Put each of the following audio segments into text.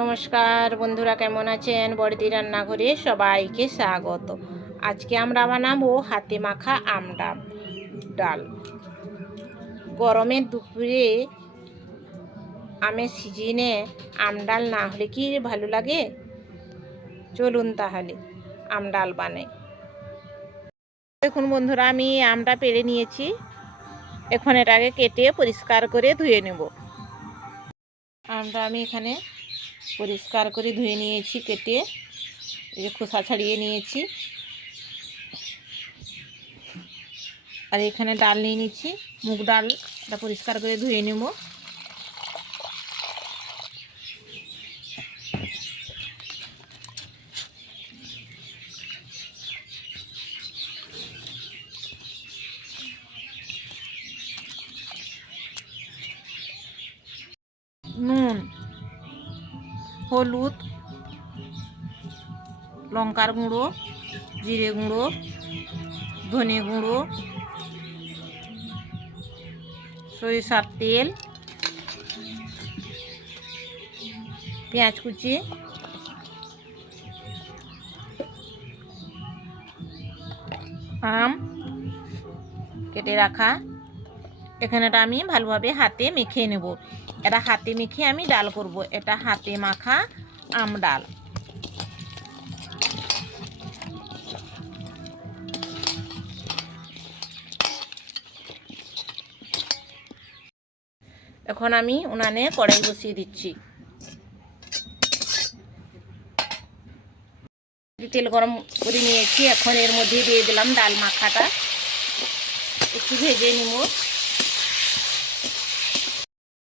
নমস্কার বন্ধুরা, কেমন আছেন? বড়দি রান্নাঘরে সবাইকে স্বাগত। আজকে আমরা বানাবো হাতে মাখা ডাল। গরমের দুপুরে আমের সিজনে ডাল না হলে কি ভালো লাগে? চলুন তাহলে ডাল বানাই। দেখুন বন্ধুরা, আমি আমটা পেড়ে নিয়েছি। এখন এটাকে কেটে পরিষ্কার করে ধুয়ে নেব। আমটা আমি এখানে পরিষ্কার করে ধুয়ে নিয়েছি, কেটে এই যে খোসা ছাড়িয়ে নিয়েছি। আর এখানে ডাল নিয়ে নিচ্ছি, মুগ ডাল। এটা পরিষ্কার করে ধুয়ে নেব। নুন, হলুদ, লঙ্কার গুঁড়ো, জিরে গুঁড়ো, ধনে গুঁড়ো, সরিষার তেল, পেঁয়াজ কুচি, আম কেটে রাখা। এখানেটা আমি ভালোভাবে হাতে মেখে নেব। এটা হাতে মেখে আমি ডাল করব। এটা হাতে মাখা ডাল। এখন আমি উনানে কড়াই বসিয়ে দিচ্ছি। তেল গরম করে নিয়েছি। এখন এর মধ্যে দিয়ে দিলাম ডাল মাখাটা। একটু ভেজে নিব।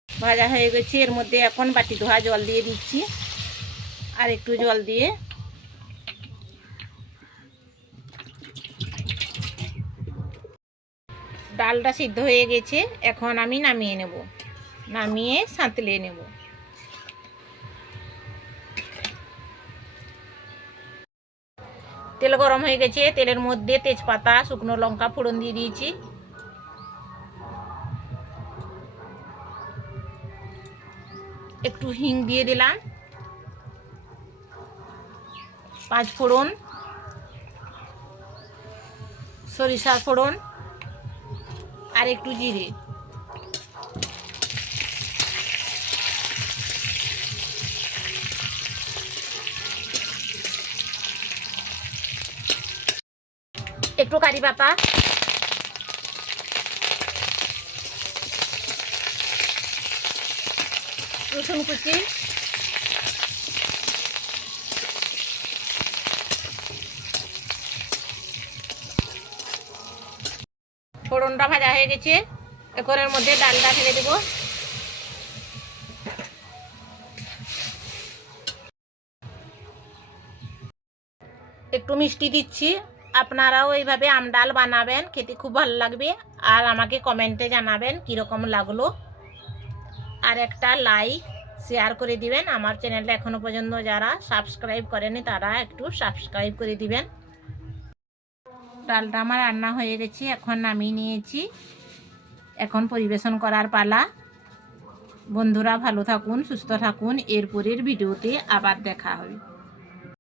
ভাজা হয়ে গেছে। এর মধ্যে এখন বাটি ধোয়া জল দিয়ে দিচ্ছি। আর একটু জল দিয়ে ডালটা সিদ্ধ হয়ে গেছে। এখন আমি নামিয়ে নেব। নামিয়ে সাঁতলে নেব। তেল গরম হয়ে গেছে। তেলের মধ্যে তেজপাতা, শুকনো লঙ্কা ফোড়ন দিয়ে দিয়েছি। একটু হিং দিয়ে দিলাম। 5 ফোড়ন, সরিষা ফোড়ন আর একটু জিরে। একটু কারি পাতা, রসুন কুচি, ফোড়নটা ভাজা হয়ে গেছে। এখন এর মধ্যে ডালটা ঢেলে দেব। একটু মিষ্টি দিচ্ছি। আপনারাও এইভাবে ডাল বানাবেন, খেতে খুব ভালো লাগবে। আর আমাকে কমেন্টে জানাবেন কীরকম লাগলো। আর একটা লাইক শেয়ার করে দিবেন। আমার চ্যানেলটা এখনও পর্যন্ত যারা সাবস্ক্রাইব করেনি তারা একটু সাবস্ক্রাইব করে দিবেন। ডালটা আমার রান্না হয়ে গেছে। এখন নামিয়ে নিয়েছি। এখন পরিবেশন করার পালা। বন্ধুরা ভালো থাকুন, সুস্থ থাকুন। এরপরের ভিডিওতে আবার দেখা হবে।